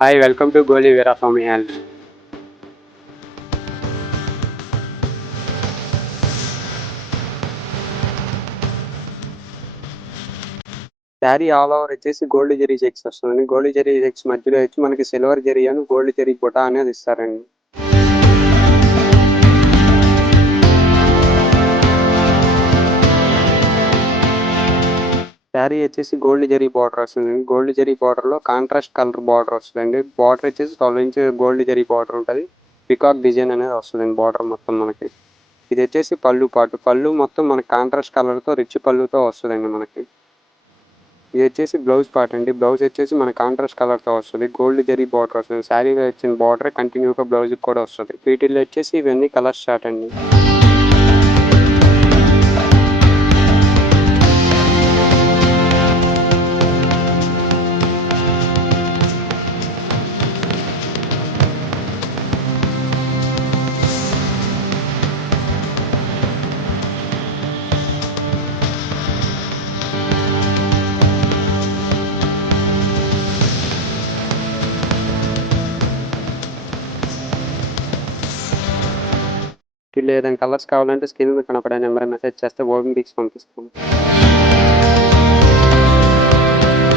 Hi, welcome to Goli Veeraswamy Health. Sari all over వచ్చేసి గోల్డ్ జరీ చెక్స్ వస్తుందండి. గోల్డ్ జరీ చెక్స్ మధ్యలో వచ్చి మనకి సిల్వర్ జరీ అని గోల్డ్ జరీ బుటా అనేది ఇస్తారండి. శారీ వచ్చేసి గోల్డ్ జరీ బార్డర్ వస్తుందండి. గోల్డ్ జరీ బార్డర్లో కాంట్రాస్ట్ కలర్ బార్డర్ వస్తుందండి. బార్డర్ వచ్చేసి 12 ఇంచ్ గోల్డ్ జరీ బార్డర్ ఉంటుంది. పికాక్ డిజైన్ అనేది వస్తుందండి బార్డర్ మొత్తం మనకి. ఇది వచ్చేసి పళ్ళు పాటు. పళ్ళు మొత్తం మనకి కాంట్రాస్ట్ కలర్తో రిచ్ పళ్ళుతో వస్తుందండి మనకి. ఇది వచ్చేసి బ్లౌజ్ పార్ట్ అండి. బ్లౌజ్ వచ్చేసి మన కాంట్రాస్ట్ కలర్తో వస్తుంది. గోల్డ్ జరీ బార్డర్ వస్తుంది. శారీలో వచ్చిన బార్డర్ కంటిన్యూగా బ్లౌజ్కి కూడా వస్తుంది. వీటిల్లో వచ్చేసి ఇవన్నీ కలర్స్ షార్ట్ అండి. వీటిల్లో ఏదైనా కలర్స్ కావాలంటే స్క్రీన్ మీద కనపడే నెంబర్ మెసేజ్ చేస్తే ఓపెన్ పిక్స్ పంపిస్తాం.